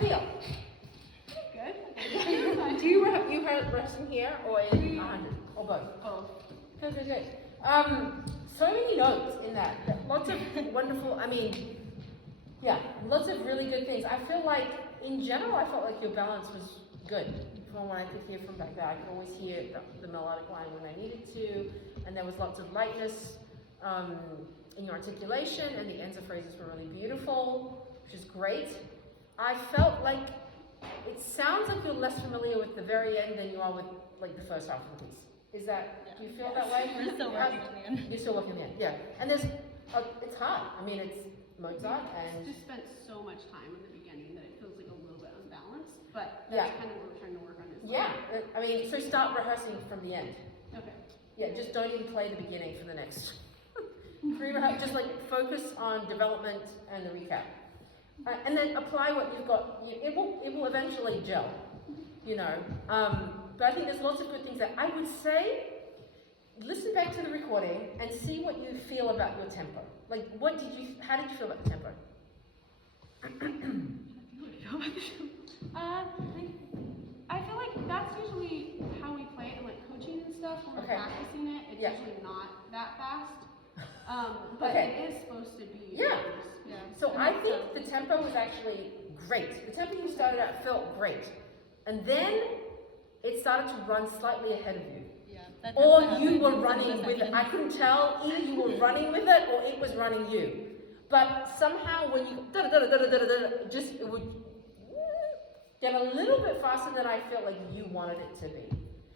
feel? Good. Do you rehearse in here or in 100 or both? Both. Good. So many notes in that. Lots of wonderful. I mean, yeah, lots of really good things. I feel like, in general, I felt like your balance was good. From what I could hear from back there, I could always hear the melodic line when I needed to, and there was lots of lightness in your articulation, and the ends of phrases were really beautiful, which is great. I felt like it sounds like you're less familiar with the very end than you are with like the first half of the piece. Is that? Do you feel that way? We're still working on the end. You're still working on the end, yeah. And there's, it's hard. I mean, it's Mozart and. Just spent so much time in the beginning that it feels like a little bit unbalanced, but that's kind of what we're trying to work on. Yeah, I mean, so start rehearsing from the end. Okay. Yeah, just don't even play the beginning for the next. Just like focus on development and the recap, and then apply what you've got. It will eventually gel, you know. But I think there's lots of good things that I would say. Listen back to the recording and see what you feel about your tempo. Like, how did you feel about the tempo? I feel like that's usually how we play it in like coaching and stuff. When we're practicing it, it's usually not that fast. But it is supposed to be. Yeah. So And I think the tempo was actually great. The tempo you started out felt great. And then it started to run slightly ahead of you. Yeah. Or you were running with it. I couldn't tell. Either you were running with it or it was running you. But somehow when you just it would get a little bit faster than I felt like you wanted it to be.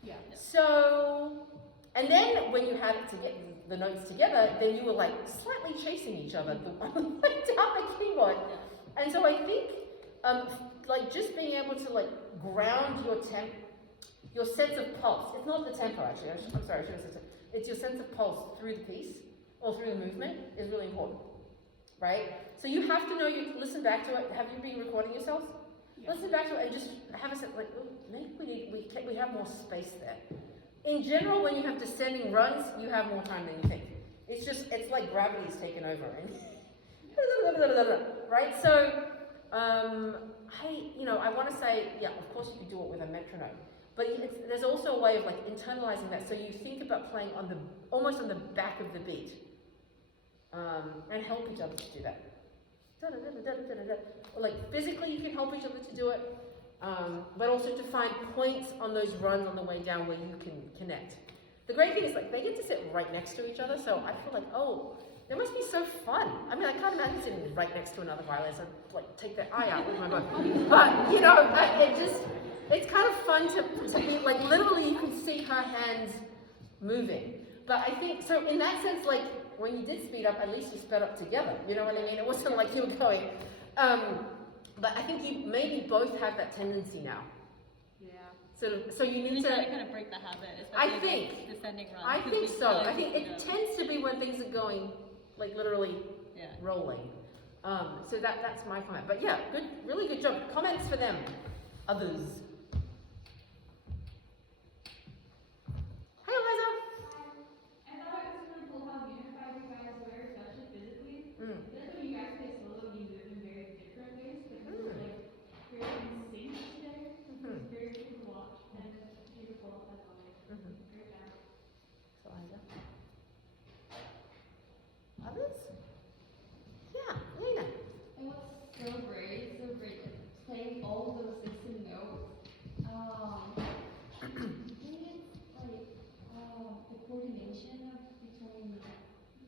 Yeah. So, and then when you had it to get the notes together, then you were like slightly chasing each other down the keyboard. And so I think like just being able to like ground your sense of pulse. It's not the tempo actually. I'm sorry, I should have said it. It's your sense of pulse through the piece or through the movement is really important, right? So you have to know. You listen back to it. Have you been recording yourselves? Yeah. Listen back to it and just have a sense like, oh, maybe we have more space there. In general, when you have descending runs, you have more time than you think. It's like gravity's taken over, right? So, I want to say, yeah, of course you could do it with a metronome, but there's also a way of like internalizing that. So you think about playing almost on the back of the beat, and help each other to do that. Or like physically, you can help each other to do it. But also to find points on those runs on the way down where you can connect. The great thing is like they get to sit right next to each other, so I feel like, oh, it must be so fun. I mean, I can't imagine sitting right next to another violinist and like take their eye out with my book. But you know, it's kind of fun to be like literally you can see her hands moving. But I think so in that sense, like when you did speed up, at least you sped up together. You know what I mean? It wasn't like you were going. But I think you maybe both have that tendency now. Yeah. So you need to kind of break the habit. I think. Descending runs. I think so. I think it tends to be when things are going like literally rolling. So that's my comment. But yeah, good, really good job. Comments for them, others. Hey, Eliza. I thought it was really cool how unified you guys were, especially physically. Then when you guys play solo, you move in very different ways, but you were like very in sync together. It's very cool to watch and beautiful as always. Great job. So Eliza. Others? Yeah, Lena. It was so great, playing all those distinct notes. I think it's like the coordination between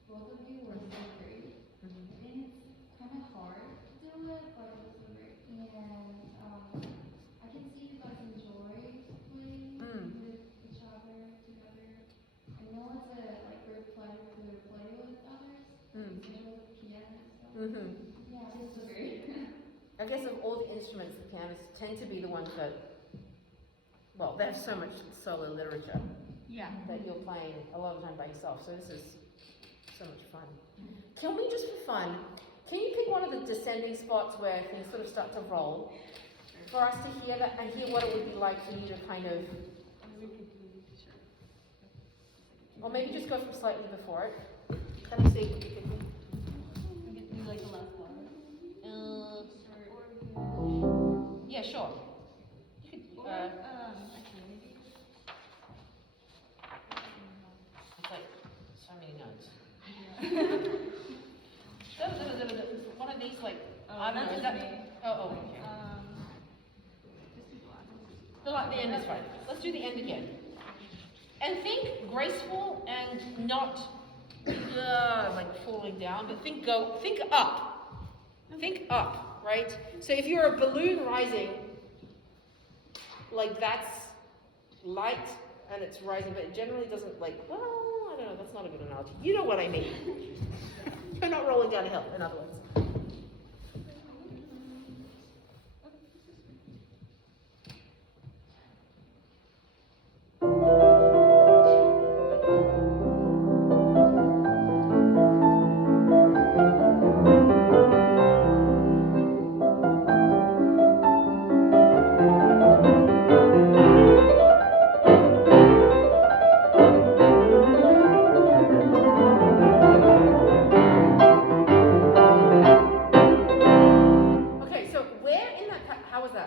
both of you was so great. I think it's kind of hard to do it, but it was so great. And I can see you guys enjoy playing with each other together. I know it's a great pleasure to play with others, especially with piano and stuff. Yeah, it's so great. I guess of all the instruments, the pianists tend to be the ones that, well, there's so much solo literature that you're playing a lot of the time by yourself. So this is so much fun. Can we, just for fun, can you pick one of the descending spots where things sort of start to roll for us to hear that and hear what it would be like for you to kind of, or maybe just go from slightly before it. Let me see what you can do. We get to do like the last one. Or The end is fine. Let's do the end again. And think graceful and not like falling down, but think up. Think up, right? So if you're a balloon rising, like that's light and it's rising, but it generally doesn't I don't know, that's not a good analogy. You know what I mean. You're not rolling down a hill, in other words.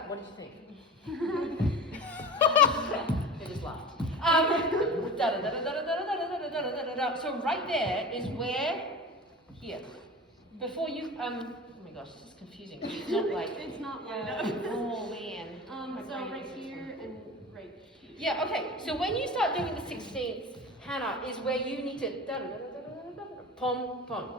What did you think? They just laughed. So right there is where, here. Before you, oh my gosh, this is confusing. It's not like, it's not lined up. oh man. So right here and right here. Yeah, okay. So when you start doing the 16th, Hannah, is where you need to, pom, pom.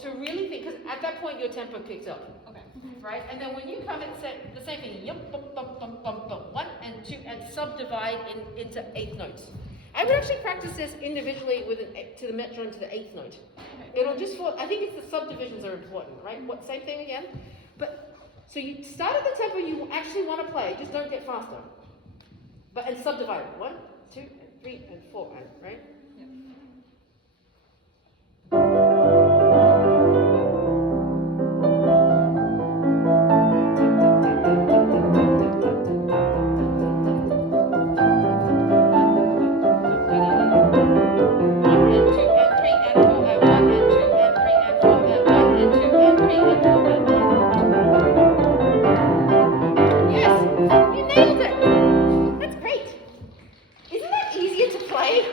To really think, because at that point your tempo kicks up. Okay. Right? And then when you come and say the same thing, yup, bum, bum, bum, bum, bum, 1 and 2, and subdivide into 8th notes. I would actually practice this individually with to the metronome to the 8th note. Okay. It'll just fall, I think it's the subdivisions are important, right? What, same thing again? But, so you start at the tempo you actually want to play, just don't get faster. But, and subdivide it. 1, 2, and 3, and 4, and, right? Yes, you nailed it. That's great. Isn't that easier to play?